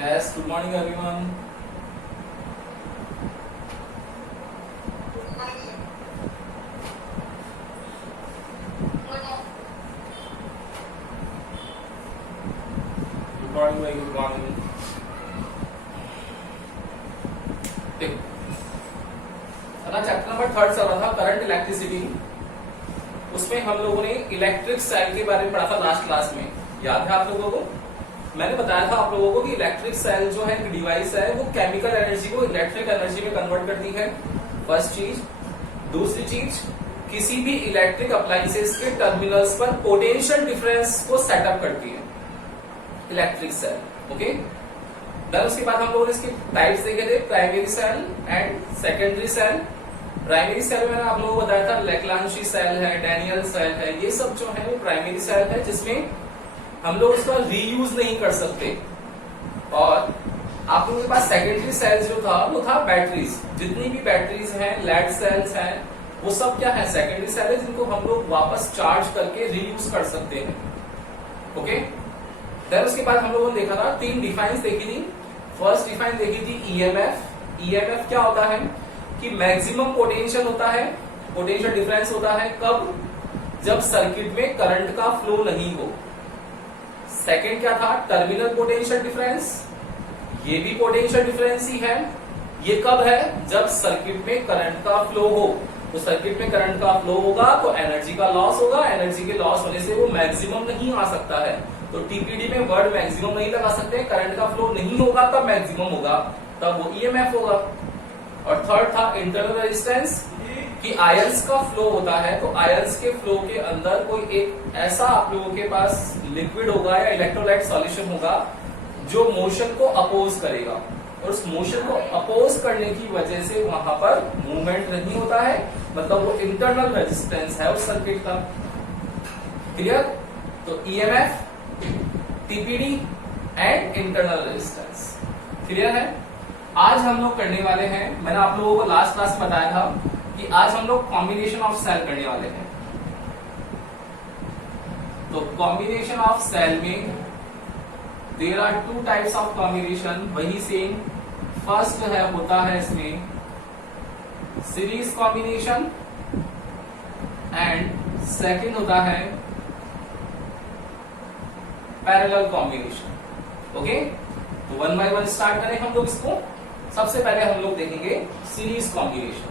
Yes, good morning everyone. Good morning भाई, good morning. देखो, अपना चैप्टर नंबर 3 चल रहा था करंट इलेक्ट्रिसिटी। उसमें हम लोगों ने इलेक्ट्रिक सेल के बारे में पढ़ा था लास्ट क्लास में। याद है आप लोगों को? मैंने बताया था आप लोगों को कि इलेक्ट्रिक सेल जो है एक डिवाइस है, वो केमिकल एनर्जी को इलेक्ट्रिक एनर्जी में कन्वर्ट करती है। फर्स्ट चीज। दूसरी चीज, किसी भी इलेक्ट्रिक अप्लायंसेस के टर्मिनल्स पर पोटेंशियल डिफरेंस को सेटअप करती है इलेक्ट्रिक सेल। ओके, देन उसके बाद हम लोगों ने इसके टाइप्स देखे थे, primary cell and secondary cell. Primary cell में मैंने आप लोगों को बताया था लेक्लांशी सेल है, डैनियल सेल है, ये सब जो है वो प्राइमरी सेल है जिसमें हम लोग उसका रीयूज नहीं कर सकते। और आप लोगों के पास सेकेंडरी सेल जो था वो था बैटरीज। जितनी भी बैटरीज हैं, लेड सेल्स हैं, वो सब क्या है? सेकेंडरी सेल है जिनको हम लोग वापस चार्ज करके रीयूज कर सकते हैं। ओके, देन उसके बाद हम लोगों ने देखा था 3 डिफाइंस देखी थी। फर्स्ट डिफाइन देखी थी ईएमएफ। ईएमएफ क्या होता है कि मैक्सिमम पोटेंशियल होता है, पोटेंशियल डिफरेंस होता है कब? जब सर्किट में करंट का फ्लो नहीं हो। सेकेंड क्या था? Terminal potential difference. ये भी पोटेंशियल डिफरेंस ही है। ये कब है? जब सर्किट में करंट का फ्लो हो। तो सर्किट में करंट का फ्लो होगा तो एनर्जी का लॉस होगा। एनर्जी के लॉस होने से वो मैक्सिमम नहीं आ सकता है। तो टीपीडी में वर्ड मैक्सिमम नहीं लगा सकते। करंट का फ्लो नहीं होगा तब मैक्सिमम होगा, तब वो ईएमएफ होगा। और थर्ड था इंटरनल रेजिस्टेंस, कि आयंस का फ्लो होता है तो आयंस के फ्लो के अंदर कोई एक ऐसा आप लोगों के पास लिक्विड होगा या इलेक्ट्रोलाइट सॉल्यूशन होगा जो मोशन को अपोज करेगा, और उस मोशन को अपोज करने की वजह से वहां पर मूवमेंट नहीं होता है। मतलब वो इंटरनल रेजिस्टेंस है उस सर्किट का। क्लियर? तो EMF, TPD and internal resistance. Clear है? आज हम लोग करने वाले हैं, मैंने आप लोगों को लास्ट क्लास में बताया था कि आज हम लोग कॉम्बिनेशन ऑफ सेल करने वाले हैं। तो कॉम्बिनेशन ऑफ सेल में there are 2 types of combination. वही सेम फर्स्ट है होता है इसमें सीरीज कॉम्बिनेशन एंड सेकंड होता है पैरेलल कॉम्बिनेशन। ओके, तो 1 बाय 1 स्टार्ट करें हम लोग इसको। सबसे पहले हम लोग देखेंगे सीरीज कॉम्बिनेशन।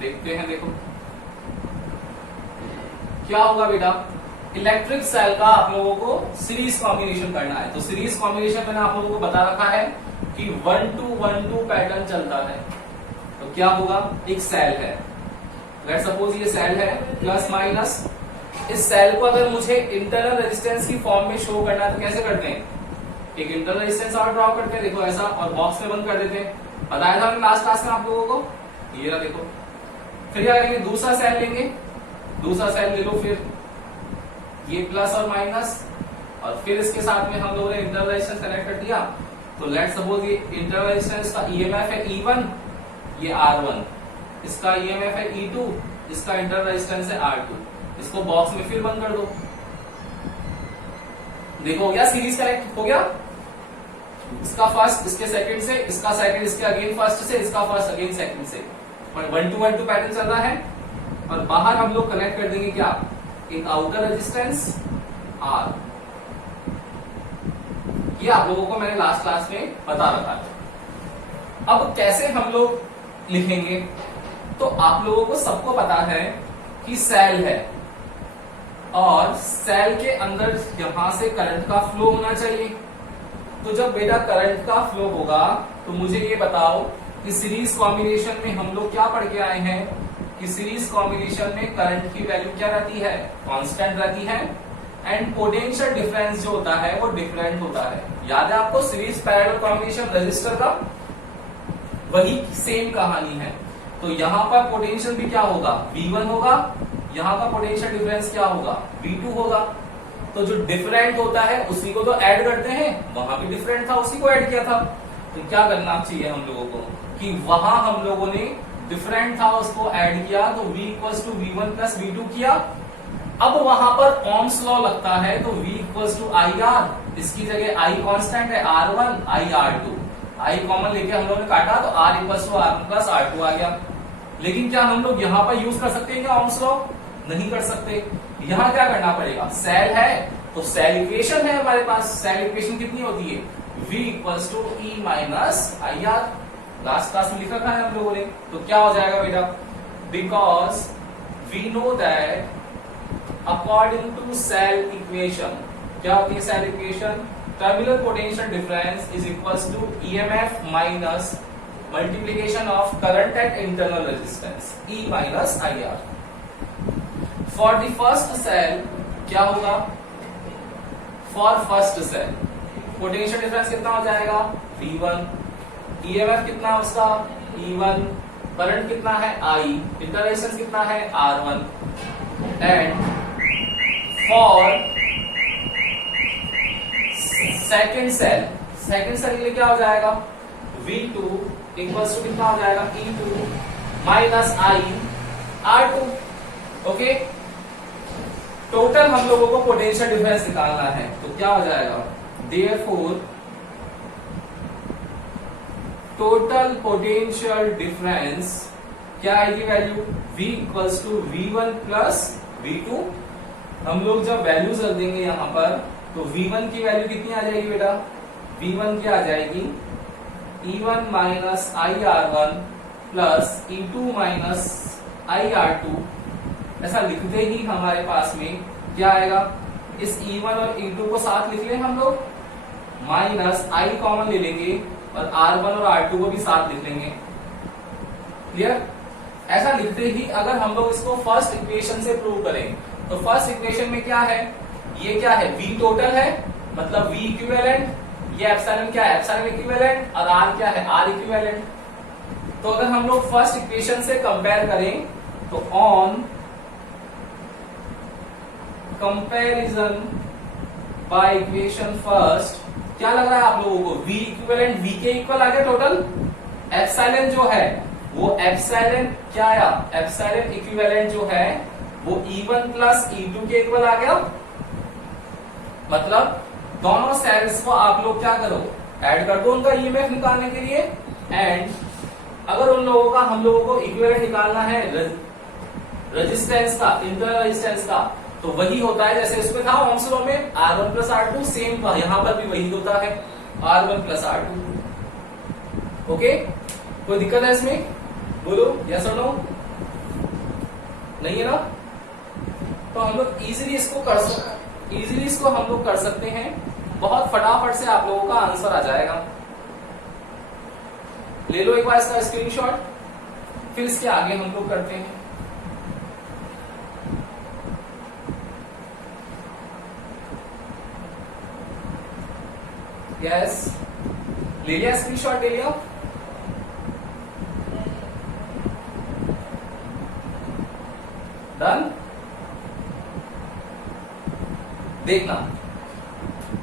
देखते हैं, देखो क्या होगा बेटा। इलेक्ट्रिक सेल का आप लोगों को सीरीज कॉम्बिनेशन करना है। तो सीरीज कॉम्बिनेशन मैंने आप लोगों को बता रखा है कि 1-2-1-2 पैटर्न चलता है। तो क्या होगा? एक सेल है, लेट्स सपोज ये सेल है प्लस माइनस। इस सेल को अगर मुझे इंटरनल रेजिस्टेंस की फॉर्म में शो करना है तो कैसे करते हैं? एक इंटरनल रेजिस्टेंस और ड्रॉ करते हैं, देखो ऐसा, और बॉक्स में बंद कर देते हैं। बताया था लास्ट क्लास में आप लोगों को, ये रहा देखो। फिर क्या करेंगे? दूसरा सेल लेंगे, दूसरा सेल ले लो, फिर ये प्लस और माइनस, और फिर इसके साथ में हम लोगों ने इंटरनल रेजिस्टेंस कनेक्ट कर दिया। तो लेट्स सपोज ये इंटरनल रेजिस्टेंस का ईएमएफ है E1, ये R1, इसका ईएमएफ है E2, इसका इंटरनल रेजिस्टेंस है R2। इसको बॉक्स में फिर बंद कर दो। देखो हो गया, सीरीज कनेक्ट हो गया। इसका फर्स्ट इसके सेकंड से, इसका सेकंड इसके अगेन फर्स्ट से, इसका फर्स्ट अगेन सेकंड से। 1-2-1-2 पैटर्न चल रहा है। और बाहर हम लोग कनेक्ट कर देंगे क्या? एक आउटर रेजिस्टेंस R। ये आप लोगों को मैंने लास्ट क्लास में बता रखा है। अब कैसे हम लोग लिखेंगे? तो आप लोगों को सबको पता है कि सेल है और सेल के अंदर यहां से करंट का फ्लो होना चाहिए। तो जब बेटा करंट का फ्लो होगा तो मुझे ये बताओ कि सीरीज कॉम्बिनेशन में हम लोग क्या पढ़ के आए हैं कि सीरीज कॉम्बिनेशन में करंट की वैल्यू क्या रहती है? कांस्टेंट रहती है, एंड पोटेंशियल डिफरेंस जो होता है वो डिफरेंट होता है। याद है आपको सीरीज पैरेलल कॉम्बिनेशन रजिस्टर का? वही सेम कहानी है। तो यहां पर पोटेंशियल भी क्या होगा? V1 होगा। यहां का पोटेंशियल डिफरेंस क्या होगा? V2 होगा। तो जो डिफरेंट होता है उसी को तो ऐड करते हैं। वहां भी डिफरेंट था, उसी को ऐड किया था। तो क्या करना चाहिए हम लोगों को कि वहां हम लोगों ने डिफरेंट था उसको ऐड किया, तो V equals to V1 plus V2 किया। अब वहां पर ओम्स लॉ लगता है तो V इक्वल्स टू IR इसकी जगह आई कांस्टेंट है R1 आई R2, आई कॉमन लेके हम लोगों ने काटा तो R equals to R1 plus R2 आ गया। लेकिन क्या हम लोग यहाँ पर यूज कर सकते हैं क्या ओम्स लॉ? नहीं कर सकते। यहाँ क्या करना पड़ेगा? सेल है तो सेल इक्वेशन है हमारे पास। सेल इक्वेशन कितनी होती है? V equals to E minus I R. Last class में लिख रखा है हम लोगों ने। तो क्या हो जाएगा बेटा? Because we know that according to cell equation, क्या होती है cell equation? Terminal potential difference is equals to EMF minus multiplication of current at internal resistance E minus I R. For the first cell क्या होगा? For first cell potential difference कितना हो जाएगा? V1। EMF कितना है उसका? E1। Current कितना है? I। इंटरनल रेजिस्टेंस कितना है? R1। And for second cell के लिए क्या हो जाएगा? V2 इक्वल्स टू कितना हो जाएगा? E2 minus I R2। Okay, total हम लोगों को पोटेंशियल डिफरेंस निकालना है तो क्या हो जाएगा? देयरफॉर टोटल पोटेंशियल डिफरेंस क्या आएगी value? V equals to V1 plus V2। हम लोग जब वैल्यूज रख देंगे यहां पर तो V1 की वैल्यू कितनी आ जाएगी बेटा? V1 की आ जाएगी E1 माइनस आई R1 प्लस E2 माइनस आई R2। ऐसा लिखते ही हमारे पास में क्या आएगा? इस E1 और E2 को साथ लिख लें हम लोग, माइनस I कॉमन ले लेंगे और R1 और R2 को भी साथ लिख लेंगे। क्लियर? ऐसा लिखते ही अगर हम लोग इसको फर्स्ट इक्वेशन से प्रूव करें तो फर्स्ट इक्वेशन में क्या है? ये क्या है? V टोटल है, मतलब V इक्विवेलेंट, ये एप्सिलॉन क्या है? एप्सिलॉन इक्विवेलेंट, और R क्या है? R equivalent. तो अगर हम लोग फर्स्ट इक्वेशन से कंपेयर करें तो on comparison by equation first क्या लग रहा है आप लोगों को? V इक्विवेलेंट V के इक्वल आ गया टोटल। एप्सिलॉन जो है वो एप्सिलॉन क्या आया? एप्सिलॉन इक्विवेलेंट जो है वो E1 प्लस E2 के इक्वल आ गया। मतलब दोनों सेल्स को आप लोग क्या करो? ऐड कर दो उनका ईएमएफ निकालने के लिए। एंड अगर उन लोगों का हम लोगों को इक्विवेलेंट निकालना है रेजिस्टेंस का, इंटरनल रेजिस्टेंस का, तो वही होता है जैसे इसमें था ओम्स लॉ में R1 प्लस R2, सेम यहां पर भी वही होता है R1 प्लस R2। ओके, कोई दिक्कत है इसमें? बोलो यस और नो। नहीं है ना? तो हम लोग इजीली इसको हम लोग कर सकते हैं। बहुत फटाफट से आप लोगों का आंसर आ जाएगा। ले लो एक बार इसका स्क्रीनशॉट, फिर इसके आगे हम लोग करते हैं। यस, ले लिया स्क्रीनशॉट? ले लिया? डन? देखना,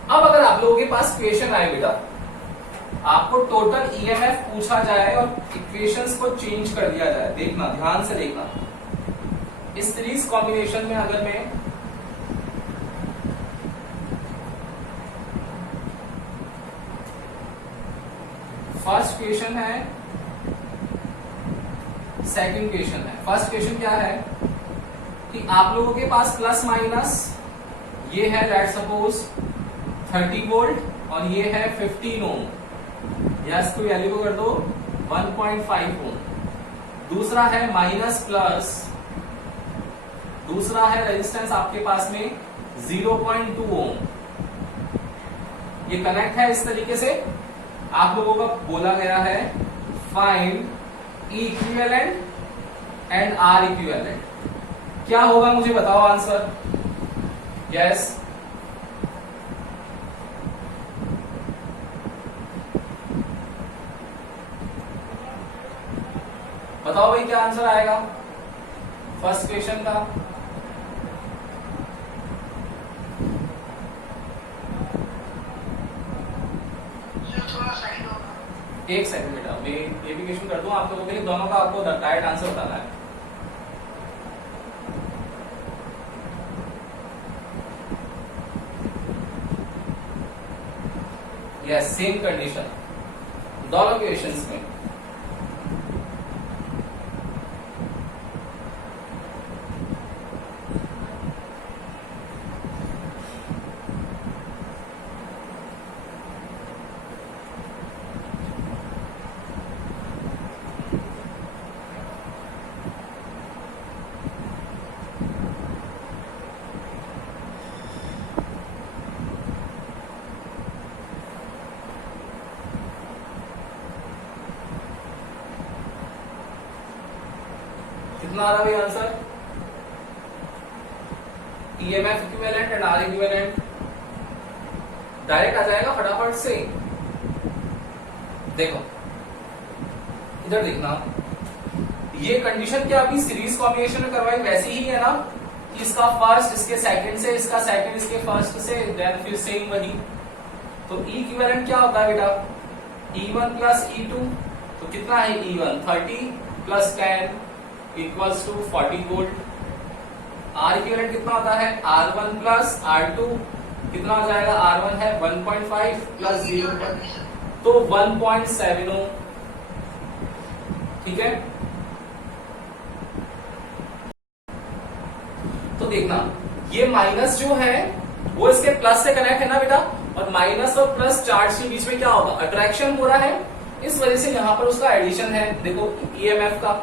अब अगर आप लोगों के पास क्वेश्चन आए बेटा, आपको टोटल ईएमएफ पूछा जाए और इक्वेशंस को चेंज कर दिया जाए, देखना ध्यान से देखना। इस सीरीज कॉम्बिनेशन में अगर मैं फर्स्ट क्वेश्चन है, सेकंड क्वेश्चन है। फर्स्ट क्वेश्चन क्या है कि आप लोगों के पास प्लस माइनस ये है लेट सपोज 30 वोल्ट और ये है 15 ओम, या इसको वैल्यू को कर दो 1.5 ओम। दूसरा है माइनस प्लस, दूसरा है रेजिस्टेंस आपके पास में 0.2 ओम। ये कनेक्ट है इस तरीके से। आप लोगों का बोला गया है find E equivalent and R equivalent. क्या होगा मुझे बताओ आंसर। यस, बताओ भाई क्या आंसर आएगा फर्स्ट क्वेश्चन का। एक सेकंड बेटा, मैं वेरिफिकेशन कर दूं आप लोगों के लिए। दोनों का आपको डायरेक्ट आंसर बताना है। यस सेम कंडीशन दोनों क्वेश्चंस में। कितना आ रहा भाई answer? EMF equivalent and R equivalent direct आ जाएगा फटाफट से। देखो इधर देखना, ये कंडीशन क्या अभी सीरीज कॉम्बिनेशन में करवाई वैसी ही है ना, कि इसका फर्स्ट इसके सेकंड से, इसका सेकंड इसके फर्स्ट से, देन फिर सेम वही। तो ई इक्विवेलेंट क्या होता है बेटा? E1 प्लस E2, तो कितना है E1? 30 plus 10 equals to 40 volt. R equivalent कितना होता है? R1 प्लस R2, कितना हो जाएगा? R1 है 1.5 प्लस 0, तो 1.7 ओम। ठीक है, तो देखना ये माइनस जो है वो इसके प्लस से कनेक्ट है ना बेटा, और माइनस और प्लस चार्ज के बीच में क्या होगा? अट्रैक्शन हो रहा है, इस वजह से यहां पर उसका एडिशन है, देखो ईएमएफ का।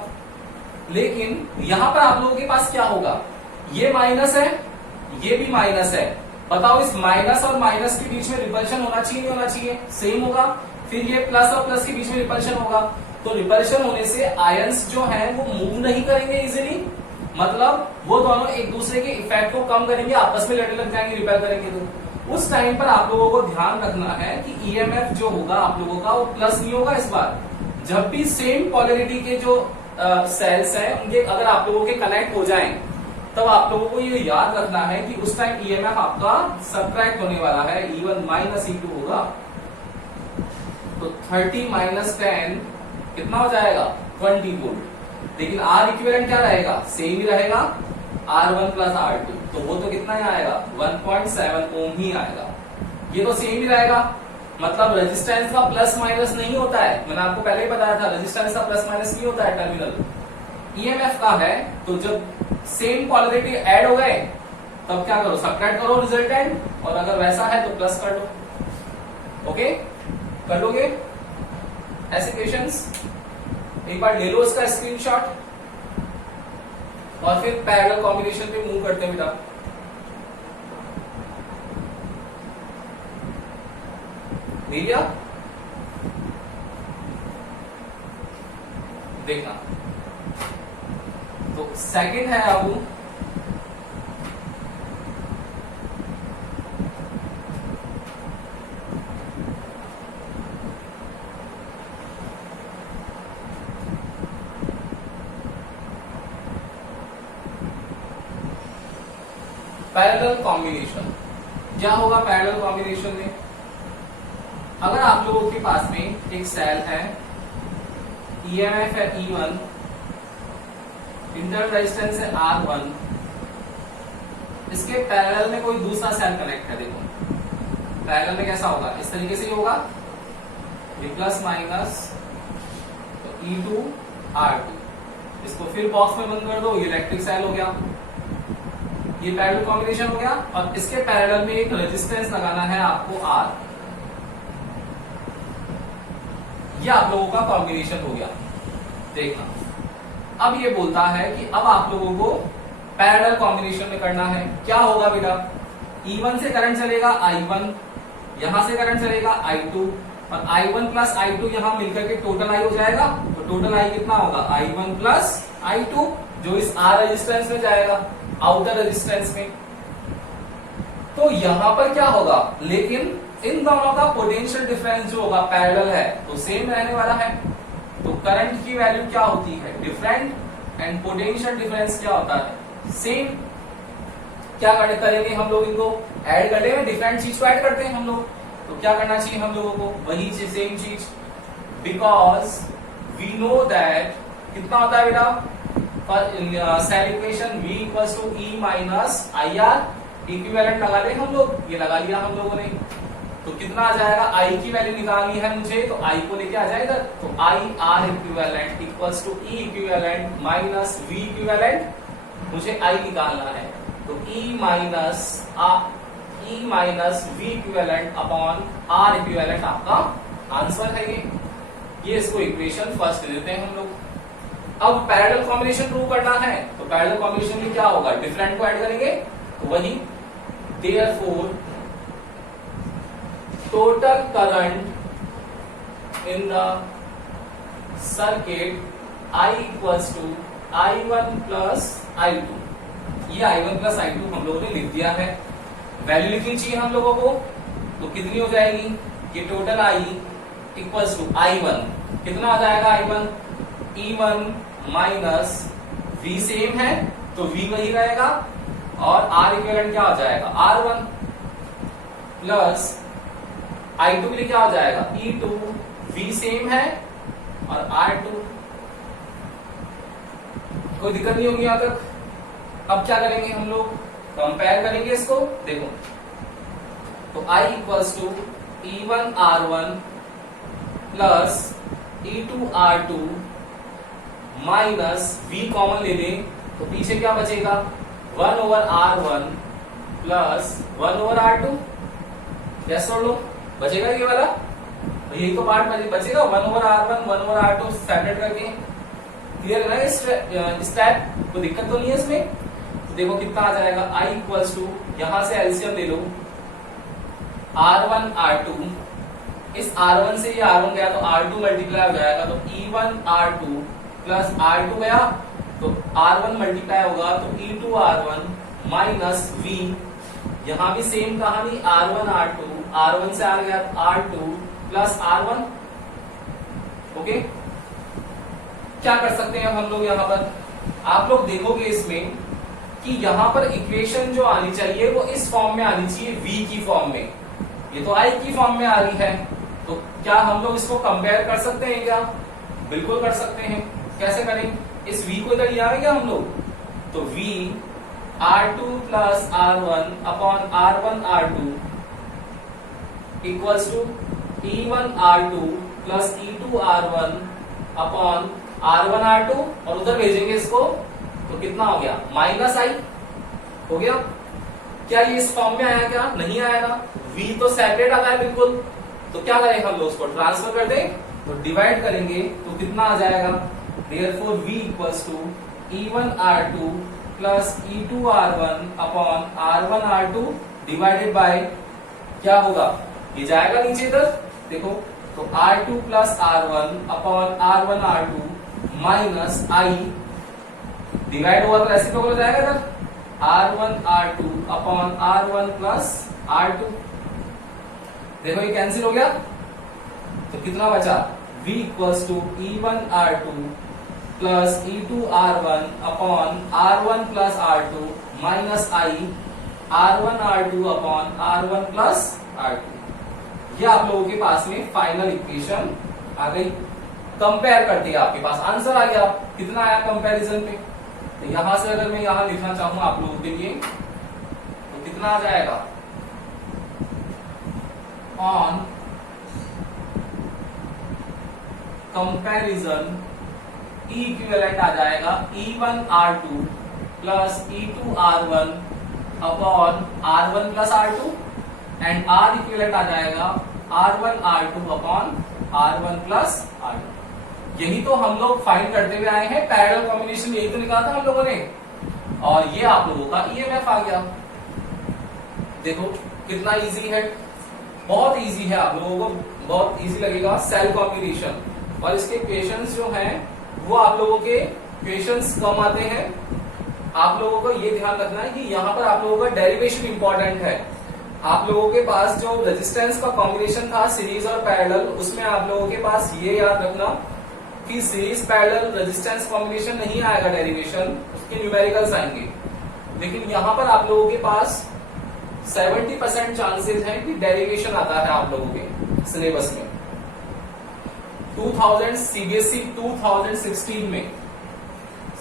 लेकिन यहां पर आप लोगों के पास क्या होगा? ये माइनस है, ये भी माइनस है। बताओ इस माइनस और माइनस के बीच में रिपल्शन होना चाहिए, नहीं होना चाहिए? सेम होगा। फिर ये प्लस और प्लस के बीच में रिपल्शन होगा, तो रिपल्शन होने से आयंस जो हैं वो मूव नहीं करेंगे इजीली, मतलब वो दोनों एक दूसरे के इफेक्ट को कम करेंगे, आपस में लड़ने लग जाएंगे, रिपेल करेंगे। तो उस टाइम पर आप लोगों को ध्यान रखना है कि ईएमएफ जो होगा आप लोगों का वो प्लस नहीं होगा इस बार। जब भी सेम पोलैरिटी के जो सेल्स हैं उनके अगर आप लोगों के कनेक्ट हो जाएं, तब आप लोगों को ये याद रखना है कि उस टाइम ईएमएफ आपका सब्ट्रैक्ट होने वाला है, E1 माइनस E2 होगा। तो 30 माइनस 10 कितना हो जाएगा? 20 वोल्ट। लेकिन आर इक्विवेलेंट क्या रहेगा? सेम ही रहेगा, R1 प्लस R2, तो वो तो कितना ही आएगा? 1.7 ओम ही आएगा। ये तो सेम ही रहेगा, मतलब रेजिस्टेंस का प्लस माइनस नहीं होता है, मैंने आपको पहले ही बताया था रेजिस्टेंस का प्लस माइनस नहीं होता है टर्मिनल। ईएमएफ का है, तो जब सेम पोलैरिटी ऐड हो गए तब क्या करो? सब्ट्रैक्ट करो रिजल्टेंट, और अगर वैसा है तो प्लस कर लो। ओके, कर लोगे ऐसे क्वेश्चंस? एक बार ले लो इसका स्क्रीनशॉट और फिर पैरेलल कॉम्बिनेशन पे मूव करते हैं बेटा। लिया? देखना, तो सेकंड है अब पैरेलल कॉम्बिनेशन। क्या होगा पैरेलल कॉम्बिनेशन में? अगर आप लोगों के पास में एक सेल है, ईएमएफ है E1, इंटरनल रेजिस्टेंस है R1, इसके पैरेलल में कोई दूसरा सेल कनेक्ट है। देखो पैरेलल में कैसा होगा? इस तरीके से ही होगा, ये प्लस माइनस, तो E2 R2, इसको फिर बॉक्स में बंद कर दो, ये इलेक्ट्रिक सेल हो गया, ये पैरेलल कॉम्बिनेशन हो गया। और इसके पैरेलल में एक रेजिस्टेंस लगाना है आपको R, ये आप लोगों का कॉम्बिनेशन हो गया। देखना, अब ये बोलता है कि अब आप लोगों को पैरेलल कॉम्बिनेशन में करना है। क्या होगा बेटा? E1 से करंट चलेगा I1, यहां से करंट चलेगा I2, और I1 प्लस I2 यहां मिलकर के टोटल I हो जाएगा। तो टोटल I कितना होगा? I1 प्लस I2, जो इस R रेजिस्टेंस में जाएगा, आउटर रेजिस्टेंस में। तो यहां पर क्या होगा? लेकिन इन दोनों का पोटेंशियल डिफरेंस जो होगा पैरेलल है तो सेम रहने वाला है। तो करंट की वैल्यू क्या होती है? डिफरेंट, एंड पोटेंशियल डिफरेंस क्या होता है? सेम। क्या करेंगे हम लोग? इनको ऐड कर लेंगे, डिफरेंट चीज को ऐड करते हैं हम लोग। तो क्या करना चाहिए हम लोगों को? वही चीज, सेम चीज, बिकॉज वी नो दैट कितना होता है बेटा? Cell equation V equals to E minus IR, equivalent लगा लें हम लोग, ये लगा लिया हम लोगों ने। तो कितना आ जाएगा, आई की वैल्यू निकालनी है मुझे, तो आई को लेके आ जाएगा, तो I R equivalent equals to E equivalent minus V equivalent, मुझे आई निकालना है, तो E minus V equivalent upon R equivalent आपका आंसर है ये इसको इक्वेशन फर्स्ट दे देते हैं हम लोग। अब पैरेलल कॉम्बिनेशन प्रूव करना है, तो पैरेलल कॉम्बिनेशन में क्या होगा, डिफरेंट को ऐड करेंगे, तो वही therefore total current in the circuit I equals to I1 plus I2। ये I1 plus I2 हम लोगों ने लिख दिया है, वैल्यू लिखनी चाहिए हम लोगों को, तो कितनी हो जाएगी, ये total I equals to I1 कितना आ जाएगा, I1 E1 minus V same है तो V वही रहेगा, और R इक्विवेलेंट क्या हो जाएगा, R1 प्लस I2 के लिए क्या हो जाएगा, E2 V सेम है और R2, कोई दिक्कत नहीं होगी यहां तक। अब क्या करेंगे हम लोग, कंपेयर करेंगे इसको, देखो तो I equals to E1 R1 plus E2 R2 minus V common ले लें, तो पीछे क्या बचेगा, 1 over R1 plus 1 over R2, yes और लो, बचेगा ये वाला, तो यही तो पार्ट बचेगा, 1 over R1 1 over R2 separate करके, क्लियर है ना इस टाइप, कोई दिक्कत तो नहीं है इसमें। तो देखो कितना आ जाएगा, I इक्वल्स टू, यहां से एलसीएम ले लो, R1 R2, इस R1 से ये R1 गया तो R2 मल्टीप्लाई हो जाएगा, तो E1 R2 प्लस R2 गया तो R1 मल्टीप्लाई होगा, तो E2 R1 माइनस V, यहां भी सेम कहानी, R1 R2, R1 से आ गया R2 प्लस R1, ओके। क्या कर सकते हैं हम लोग यहां पर, आप लोग देखोगे इसमें कि यहां पर इक्वेशन जो आनी चाहिए वो इस फॉर्म में आनी चाहिए, V की फॉर्म में, ये तो I की फॉर्म में आ रही है, तो क्या हम लोग इसको कंपेयर कर सकते हैं क्या, बिल्कुल कर सकते हैं, कैसे करें, इस V को इधर ले आएंगे हम लोग, तो V R2 plus R1 upon R1 R2 equals to E1 R2 plus E2 R1 upon R1 R2, और उधर भेजेंगे इसको, तो कितना हो गया, माइनस I हो गया। क्या ये इस फॉर्म में आया, क्या नहीं आया ना, V तो सेपरेट आता है बिल्कुल, तो क्या करें हम लोग, उसको ट्रांसफर कर दें, तो डिवाइड करेंगे तो कितना आ जाएगा, therefore V equals to E1 R2 plus E2 R1 upon R1 R2 divided by, क्या होगा, ये जाएगा नीचे इधर, देखो तो R2 plus R1 upon R1 R2 minus I divide हुआ तो रेसिप्रोकल हो जाएगा इधर, R1 R2 upon R1 plus R2, देखो ये कैंसिल हो गया, तो कितना बचा, V equals to E1 R2 plus E2 R1 upon R1 plus R2 minus I R1 R2 upon R1 plus R2, ये आप लोगों के पास में फाइनल इक्वेशन आ गई। कंपेयर करते हैं आपके पास आंसर आ गया, कितना आया कंपैरिजन पे, तो यहां से अगर मैं यहां लिखना चाहूं आप लोगों के लिए, तो कितना आ जाएगा, ऑन कंपैरिजन E इक्विवेलेंट आ जाएगा E1 R2 plus E2 R1 upon R1 plus R2, and R equivalent आ जाएगा R1 R2 upon R1 plus R2। यही तो हम लोग फाइंड करते हुए आए हैं, पैरेलल कॉम्बिनेशन यही तो निकाला था हम लोगों ने, और ये आप लोगों का EMF आ गया। देखो कितना इजी है, बहुत इजी है, आप लोगों को बहुत इजी लगेगा सेल कॉम्बिनेशन, और इसके क्वेश्चंस जो हैं वो आप लोगों के क्वेश्चंस कम आते हैं। आप लोगों को ये ध्यान रखना है कि यहाँ पर आप लोगों का डेरिवेशन इंपॉर्टेंट है। आप लोगों के पास जो रेजिस्टेंस का कॉम्बिनेशन था सीरीज और पैरेलल, उसमें आप लोगों के पास ये याद रखना कि सीरीज पैरेलल रेजिस्टेंस कॉम्बिनेशन नहीं आएगा डेरिवेशन, उसके न्यूमेरिकल्स आएंगे, लेकिन यहाँ पर आप लोगों के पास 70% चांसेस हैं कि डेरिवेशन आता है आप लोगों के सिलेबस में। 2000 सीबीएसई 2016 में,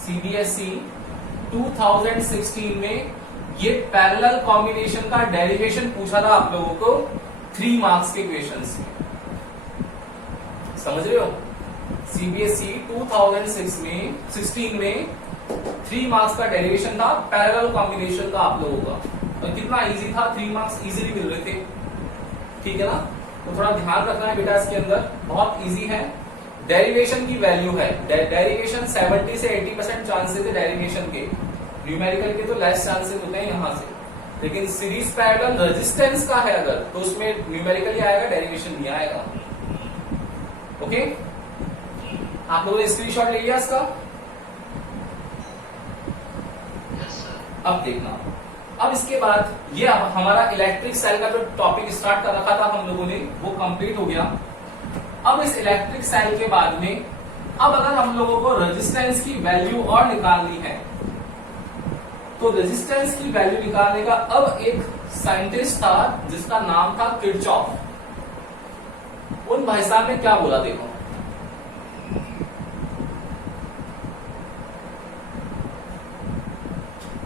सीबीएसई 2016 में ये पैरेलल कॉम्बिनेशन का डेरिवेशन पूछा था आप लोगों को, 3 मार्क्स के क्वेश्चंस में। समझ रहे हो? सीबीएसई 2016 में 3 मार्क्स का डेरिवेशन था, पैरेलल कॉम्बिनेशन का आप लोगों का, और कितना इजी था, 3 मार्क्स इजीली मिल रहे थे। ठीक है ना? तो थोड़ा ध्यान रखना है बेटा इसके अंदर, बहुत इजी है। डेरिवेशन की वैल्यू है, डेरिवेशन 70 से 80% चांसेस है डेरिवेशन के, न्यूमेरिकल के तो लेस चांसेस होते हैं यहां से, लेकिन सीरीज पैरेलल रेजिस्टेंस का है अगर, तो उसमें न्यूमेरिकल ही आएगा, डेरिवेशन नहीं आएगा। ओके, आप लोगों ने स्क्रीनशॉट ले लिया इसका? अब देखना, अब इसके बाद ये हमारा इलेक्ट्रिक सेल का जो टॉपिक स्टार्ट कर रखा था हम लोगों ने, वो कंप्लीट हो गया। अब इस इलेक्ट्रिक सेल के बाद में अब अगर हम लोगों को रेजिस्टेंस की वैल्यू और निकालनी है, तो रेजिस्टेंस की वैल्यू निकालने का अब एक साइंटिस्ट था जिसका नाम था किरचॉफ। उन भाई साहब ने क्या बोला देखो,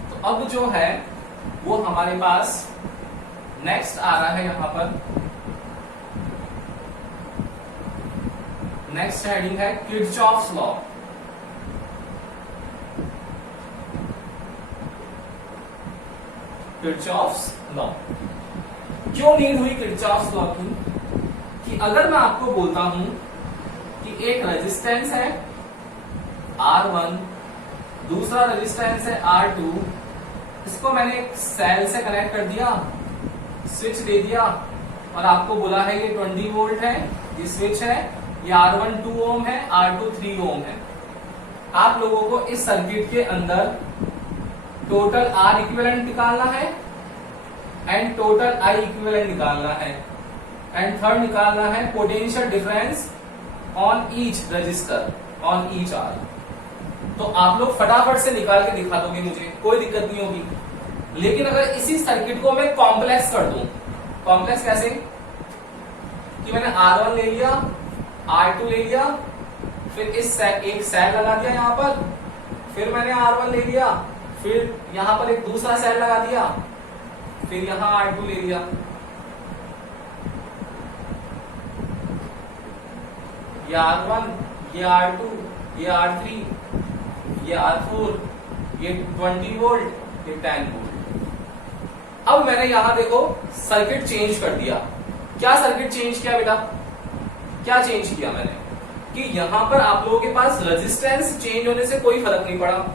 तो अब जो है वो हमारे पास नेक्स्ट आ रहा है, यहां पर नेक्स्ट हेडिंग है किरचॉफ्स लॉ। किरचॉफ्स लॉ क्यों नीड हुई किरचॉफ्स लॉ की? कि अगर मैं आपको बोलता हूं कि एक रेजिस्टेंस है R1, दूसरा रेजिस्टेंस है R2, इसको मैंने एक सेल से कनेक्ट कर दिया, स्विच दे दिया, और आपको बोला है ये 20 वोल्ट है, ये स्विच है, ये R1 2 ओम है, R2 3 ओम है। आप लोगों को इस सर्किट के अंदर टोटल R इक्विवेलेंट निकालना है एंड टोटल I इक्विवेलेंट निकालना है, एंड थर्ड निकालना है potential difference on each resistor, on each R। तो आप लोग फटाफट से निकाल के दिखा दोगे मुझे, कोई दिक्कत नहीं होगी। लेकिन अगर इसी सर्किट को मैं कॉम्प्लेक्स कर दूं, कॉम्प्लेक्स कैसे कि मैंने R1 ले लिया, R2 ले लिया, फिर इस एक सेल लगा दिया यहां पर, फिर मैंने R1 ले लिया, फिर यहां पर एक दूसरा सेल लगा दिया, फिर यहां R2 ले लिया, ये R1, ये R2, ये R3, ये R4, ये 20 वोल्ट, ये 10 वोल्ट। अब मैंने यहां देखो सर्किट चेंज कर दिया। क्या सर्किट चेंज किया बेटा? क्या चेंज किया मैंने कि यहां पर आप लोगों के पास रेजिस्टेंस चेंज होने से कोई फर्क नहीं पड़ा,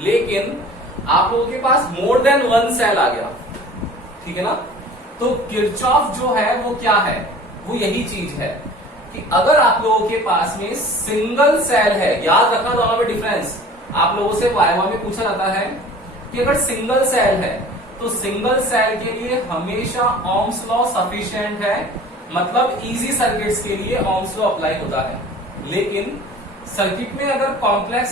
लेकिन आप लोगों के पास मोर देन वन सेल आ गया। ठीक है ना? तो किरचॉफ जो है वो क्या है, वो यही चीज है कि अगर आप लोगों के पास में सिंगल सेल है, याद रखना दोनों में डिफरेंस, आप लोगों से वाइवा में पूछा जाता है कि अगर सिंगल सेल है तो सिंगल सेल के लिए हमेशा ओम्स लॉ सफिशिएंट है, मतलब इजी सर्किट्स के लिए ओम्स लॉ अप्लाई होता है। लेकिन सर्किट में अगर कॉम्प्लेक्स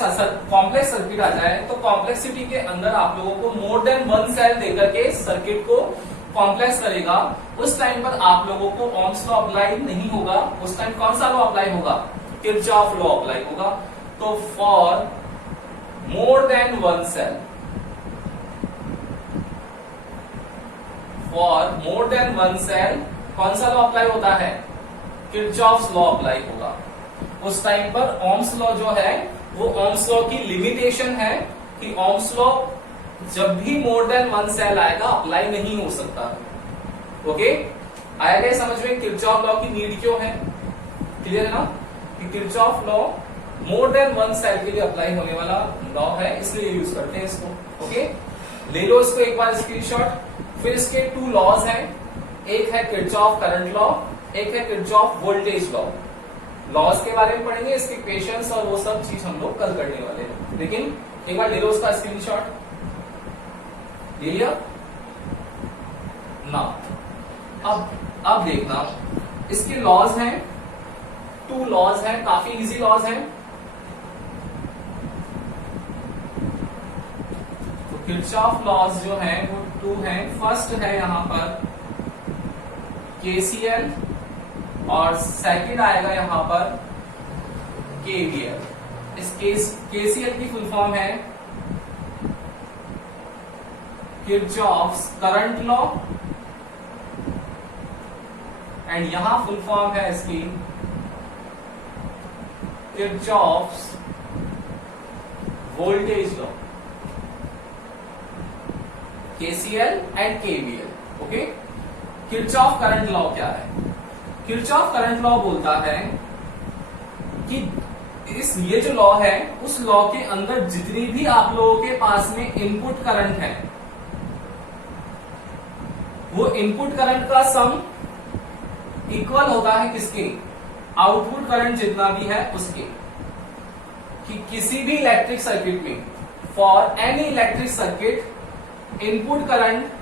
सर्किट आ जाए तो कॉम्प्लेक्सिटी के अंदर आप लोगों को मोर देन वन सेल देकर के सर्किट को कॉम्प्लेक्स करेगा, उस टाइम पर आप लोगों को ओम्स लॉ अप्लाई नहीं होगा। उस टाइम कौन सा लॉ अप्लाई होगा? किरचॉफ लॉ अप्लाई होगा। तो for more than one cell, for more than one cell कौन सा लॉ अप्लाई होता है? किरचॉफ्स लॉ अप्लाई होगा। उस टाइम पर ओम्स लॉ जो है वो ओम्स लॉ की लिमिटेशन है कि ओम्स लॉ जब भी मोर देन वन सेल आएगा अप्लाई नहीं हो सकता। ओके, आएगा ये समझ में किरचॉफ लॉ की नीड क्यों है? क्लियर है ना कि Kirchhoff law more than one cell के लिए अप्लाई होने वाला लॉ है, इसलिए यूज करते हैं इसको। ओके, ले लो इसको एक बार स्क्रीनशॉट। फिर इसके 2 लॉज हैं, एक है किरचॉफ करंट लॉ, एक है किरचॉफ वोल्टेज लॉ। लॉज के बारे में पढ़ेंगे, इसके इक्वेशंस और वो सब चीज हम लोग कल करने वाले हैं, लेकिन एक बार ले लो उसका स्क्रीनशॉट। ले लिया ना? अब देखना, इसके लॉज हैं, 2 लॉज हैं, काफी इजी लॉज हैं। तो किरचॉफ लॉज जो हैं वो 2 हैं। फर्स्ट है यहां पर केसीएल और सेकंड आएगा यहां पर केवीएल। इस केसीएल की फुल फॉर्म है किरचॉफ्स करंट लॉ, एंड यहां फुल फॉर्म है इसकी Kirchhoff's voltage law, KCL and KVL. Okay, Kirchhoff current law क्या है? किरचॉफ करंट लॉ बोलता है कि ये जो लॉ है उस लॉ के अंदर जितनी भी आप लोगों के पास में इनपुट करंट है, वो इनपुट करंट का सम इक्वल होता है किसके? आउटपुट करंट जितना भी है उसके। कि किसी भी इलेक्ट्रिक सर्किट में, for any electric circuit, input current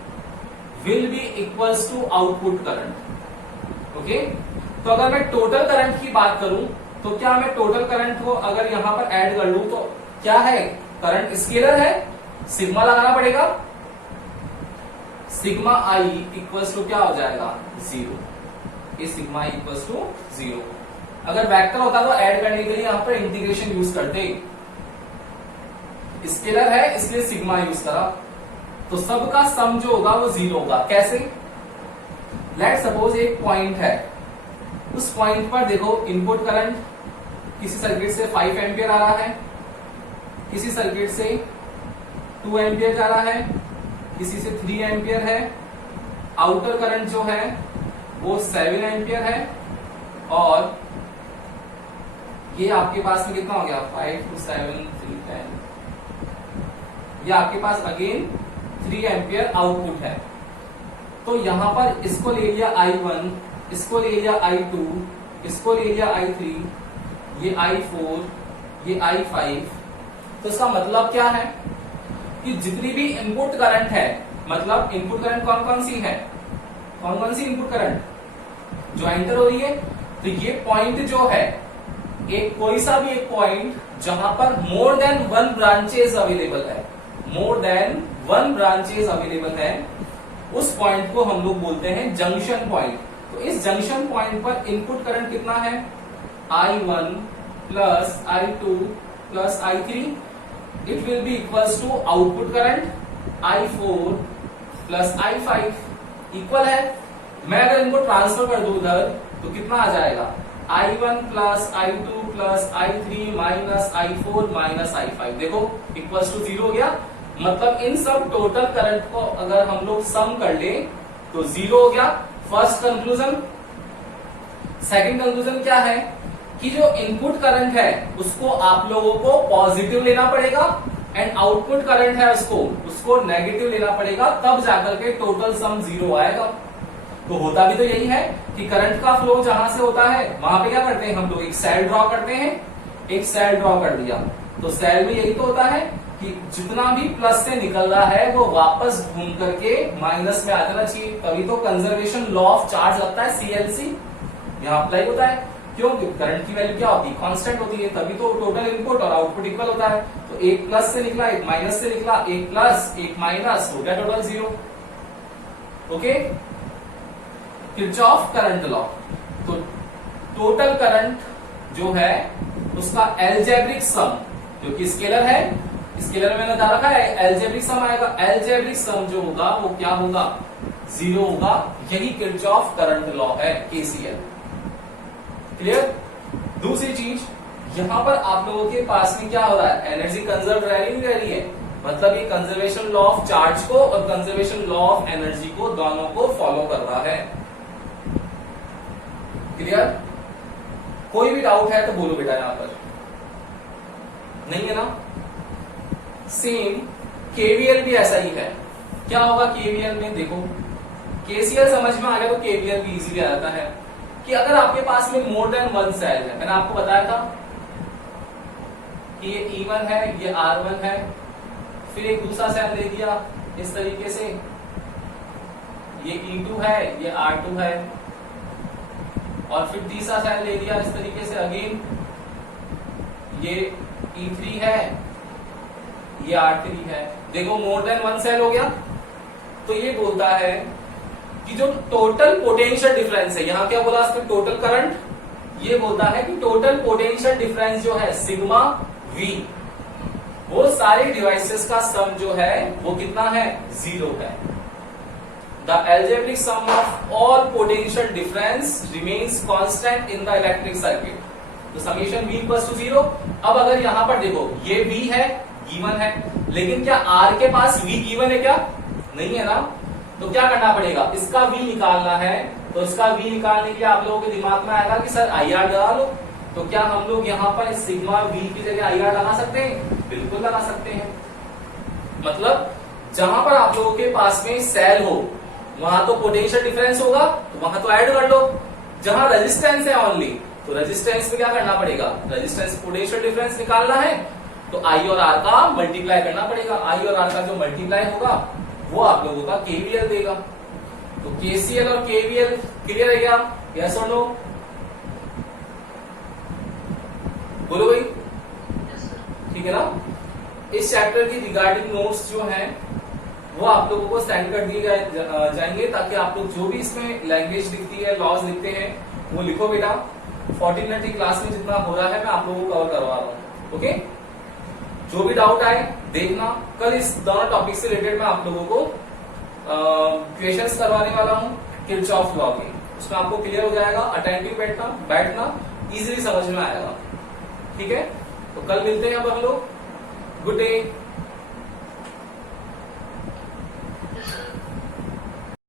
will be equals to output current. Okay, तो अगर मैं टोटल करंट की बात करूं तो क्या मैं टोटल करंट को अगर यहां पर ऐड कर लूं तो क्या है? करंट स्केलर है, सिग्मा लगाना पड़ेगा। सिग्मा आई इक्वल्स टू क्या हो जाएगा? 0। ये सिग्मा आई इक्वल्स टू 0। अगर वेक्टर होता तो ऐड करने के लिए यहां पर इंटीग्रेशन यूज करते, स्केलर है इसलिए सिग्मा यूज करा, तो सबका सम जो होगा वो 0 होगा। कैसे? लेट सपोज एक पॉइंट है, उस पॉइंट पर देखो इनपुट करंट किसी सर्किट से 5 एम्पियर आ रहा है, किसी सर्किट से 2 एम्पियर जा रहा है, किसी से 3 एम्पियर है, आउटर करंट जो है वो 7 एम्पियर है, और ये आपके पास में कितना हो गया? 5 to 7 3 10, ये आपके पास अगेन 3 एम्पियर आउटपुट है। तो यहां पर इसको ले लिया I1, इसको ले लिया I2, इसको ले लिया I3, ये I4, ये I5। तो इसका मतलब क्या है कि जितनी भी इनपुट करंट है, मतलब इनपुट करंट कौन कौन सी है, कौन कौन सी इनपुट करंट जो एंटर हो रही है, तो ये पॉइंट जो है, एक कोई सा भी एक पॉइंट जहां पर मोर देन 1 ब्रांचेस अवेलेबल है, मोर देन 1 ब्रांचेस अवेलेबल है, उस पॉइंट को हम लोग बोलते हैं जंक्शन पॉइंट। तो इस जंक्शन पॉइंट पर इनपुट करंट कितना है? I1 plus I2 plus I3, it will be equals to output current I4 plus I5 equal है। मैं अगर इनको ट्रांसफर कर दूं उधर तो कितना आ जाएगा? I1 plus I2 plus I3 minus I4 minus I5, देखो इक्वल्स टू 0 हो गया। मतलब इन सब टोटल करंट को अगर हम लोग सम कर ले तो 0 हो गया। First conclusion. सेकंड कंक्लूजन क्या है कि जो इनपुट करंट है उसको आप लोगों को पॉजिटिव लेना पड़ेगा, एंड आउटपुट करंट है उसको नेगेटिव लेना पड़ेगा, तब जाकर के टोटल सम 0 आएगा। तो होता भी तो यही है कि करंट का फ्लो जहां से होता है वहां पे क्या करते हैं हम लोग? एक सेल ड्रॉ करते हैं, एक सेल ड्रॉ कर दिया, तो सेल में यही तो होता है कि जितना भी प्लस से निकल रहा है वो वापस घूम करके माइनस में आ जाना चाहिए। तभी तो कंजर्वेशन लॉ ऑफ चार्ज लगता है, CLC यहां अप्लाई होता है। क्यों? करंट की वैल्यू क्या होती है? कांस्टेंट होती है, तभी तो टोटल इनपुट और आउटपुट इक्वल होता है। तो एक प्लस से निकला, एक माइनस से निकला, एक प्लस एक माइनस, हो गया total 0। Okay, Kirchhoff current law. तो टोटल करंट जो है उसका एल्जेब्रिक सम, जो कि स्केलर है, स्केलर मैंने बता रखा है, एल्जेब्रिक सम आएगा। एल्जेब्रिक सम जो होगा वो क्या होगा? 0 होगा। यही किरचॉफ करंट लॉ है, KCL। क्लियर? दूसरी चीज, यहां पर आप लोगों के पास में क्या हो रहा है? एनर्जी कंजर्व रह रही नहीं रह रही है, मतलब ये कंजर्वेशन लॉ ऑफ चार्ज को और कंजर्वेशन लॉ ऑफ एनर्जी को, दोनों को फॉलो कर रहा है। क्लियर? कोई भी डाउट है तो बोलो बेटा, यहां पर नहीं है ना? सेम KVL भी ऐसा ही है। क्या होगा KVL में? देखो, KCL समझ में आ गया तो KVL भी इजीली आ जाता है। कि अगर आपके पास में मोर देन 1 सेल है, मैंने आपको बताया था कि ये E1 है, ये R1 है, फिर एक दूसरा सेल ले दिया इस तरीके से, ये E2 है, ये R2 है, और फिर तीसरा सेल ले लिया इस तरीके से, अगेन ये E3 है, ये R3 है। देखो मोर देन 1 सेल हो गया। तो ये बोलता है कि जो टोटल पोटेंशियल डिफरेंस है, यहां क्या बोला इसमें? Total current. ये बोलता है कि टोटल पोटेंशियल डिफरेंस जो है सिग्मा V, वो सारे डिवाइसेस का सम जो है वो कितना है? 0 है। The algebraic sum of all potential difference remains constant in the electric circuit. तो समीशन V इक्वल टू 0। अब अगर यहां पर देखो ये V है, गिवन है, लेकिन क्या R के पास V गिवन है क्या? नहीं है ना। तो क्या करना पड़ेगा, इसका V निकालना है। तो इसका V निकालने के लिए आप लोगों के दिमाग में आएगा कि सर IR लगा लो। तो क्या हम लोग यहाँ पर सिग्मा V की जगह IR लगा सकते हैं? बिल्कुल लगा सकते हैं। मतलब जहां पर आप लोगों के पास में सेल हो वहां तो पोटेंशियल डिफरेंस होगा, तो वहां तो ऐड कर लो। जहां रेजिस्टेंस है ओनली, तो रेजिस्टेंस में क्या करना पड़ेगा, रेजिस्टेंस पोटेंशियल डिफरेंस निकालना है तो आई और आर का मल्टीप्लाई करना पड़ेगा। आई और आर का जो मल्टीप्लाई होगा वो आप लोगों का केवीएल देगा। तो केसीएल और केवीएल क्लियर है क्या? यस और नो? बोलो भाई। ठीक है ना। इस चैप्टर की रिगार्डिंग नोट्स जो हैं वो आप लोगों को सेंड कर दिए जाएंगे, ताकि आप लोग जो भी इसमें लैंग्वेज दिखती है, लॉज दिखते हैं, वो लिखो बेटा। 14 मिनट की क्लास में जितना हो रहा है मैं आप लोगों को कवर करवा रहा हूँ। ओके, जो भी डाउट आए देखना। कल इस दोनों टॉपिक से रिलेटेड मैं आप लोगों को क्वेश्चंस करवाने वाला हूँ किरचॉफ लॉ के। उसमें आपको क्लियर हो जाएगा, अटेंटिव बैठना इजीली समझ में आएगा। ठीक है, तो कल मिलते हैं अब हम लोग। Good day.